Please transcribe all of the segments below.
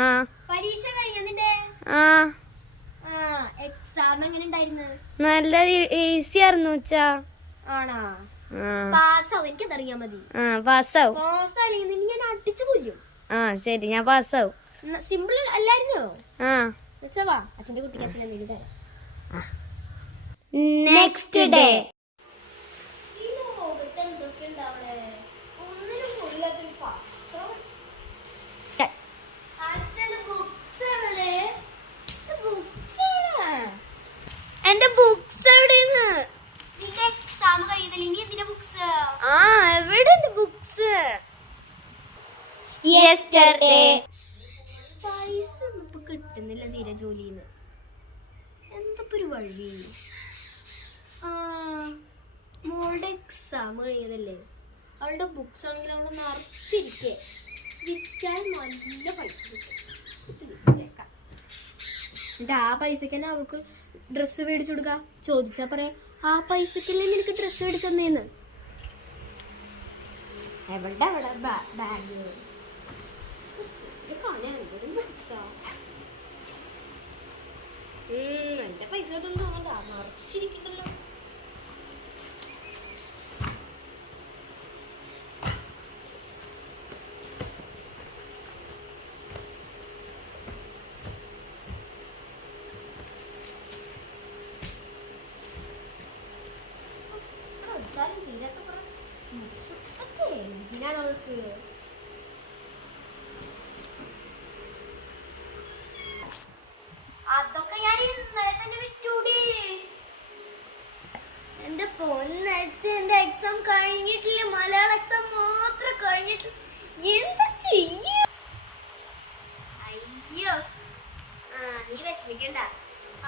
ആ പരീക്ഷ കഴിഞ്ഞോ നിന്റെ? ആ എക്സാം എങ്ങനെ ഉണ്ടായിരുന്നു? നല്ല ഈസി ആയിരുന്നു ഉച്ചാ. ആണോ? പാസ്സാവും, എനിക്കതറിയാ മതി. പാസ്സാവും. പാസ്സായില്ലെങ്കിൽ ഞാൻ അടിച്ചു കൊല്ലും. ശരി, ഞാൻ പാസ്സാവും. സിമ്പിൾ അല്ലായിരുന്നോ? വാ, അച്ഛന്റെ കുട്ടിക്ക് അച്ഛൻ എന്തെങ്കിലും തരാം. Next day. ഈ ലോകത്ത് എന്തൊക്കെ ഉണ്ടാവണേ? ഒന്നിനും കൊള്ളില്ലാത്തൊരു പാത്രം. അച്ഛന്റെ ബുക്സ് എവിടെ? എന്റെ ബുക്സ് എവിടെയാണ്? നിന്റെ എക്സാം കഴിയുന്നില്ല, ഇനി എന്തിനാ ബുക്സ്? എവിടെ ബുക്സ്? യെസ്റ്റർഡേ. പൈസ ഒന്നും ഇപ്പൊ കിട്ടുന്നില്ല തീരെ ജോലിന്ന്. എന്താ ഒരു വഴി? മോളുടെ എക്സാം കഴിഞ്ഞതല്ലേ, അവളുടെ ബുക്സ് ആണെങ്കിൽ അവിടെ നിറച്ചിരിക്കേ. വിറ്റാൽ നല്ല പൈസ കിട്ടും. എന്നിട്ട് ആ പൈസക്ക് തന്നെ അവൾക്ക് ഡ്രസ്സ് മേടിച്ചു കൊടുക്ക. ചോദിച്ചാ പറയാ ആ പൈസക്കല്ലേ നിനക്ക് ഡ്രസ്സ് മേടിച്ചെന്നേന്ന്. എവിടെ അവിടെ ബാഗ് എന്റെ പൈസ കിട്ടും തോന്നണ്ട, മറിച്ചിരിക്കണ്ടല്ലോ. എന്തിനാണ് അവൾക്ക്? അതൊക്കെ ഞാൻ ഇന്നലെ തന്നെ വിറ്റൂടി. എന്റെ പൊന്നച്ച, എന്റെ എക്സാം കഴിഞ്ഞിട്ടില്ല. മലയാള എക്സാം മാത്രം കഴിഞ്ഞിട്ടില്ല. എന്താ ചെയ്യ? അയ്യോ, നീ വിഷമിക്കണ്ട.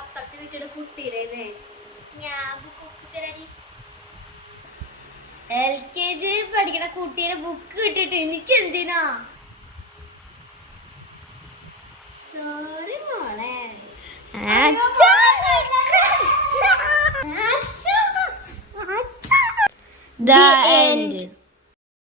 അപ്പുറത്ത് വീട്ടിയുടെ കുട്ടിയുടെ ഞാൻ ബുക്ക് ഒപ്പിച്ചരാടി. LKG പഠിക്കണ കുട്ടിയുടെ ബുക്ക് കിട്ടിട്ട് എനിക്ക് എന്തിനാ? സോറി മോളെ. The end.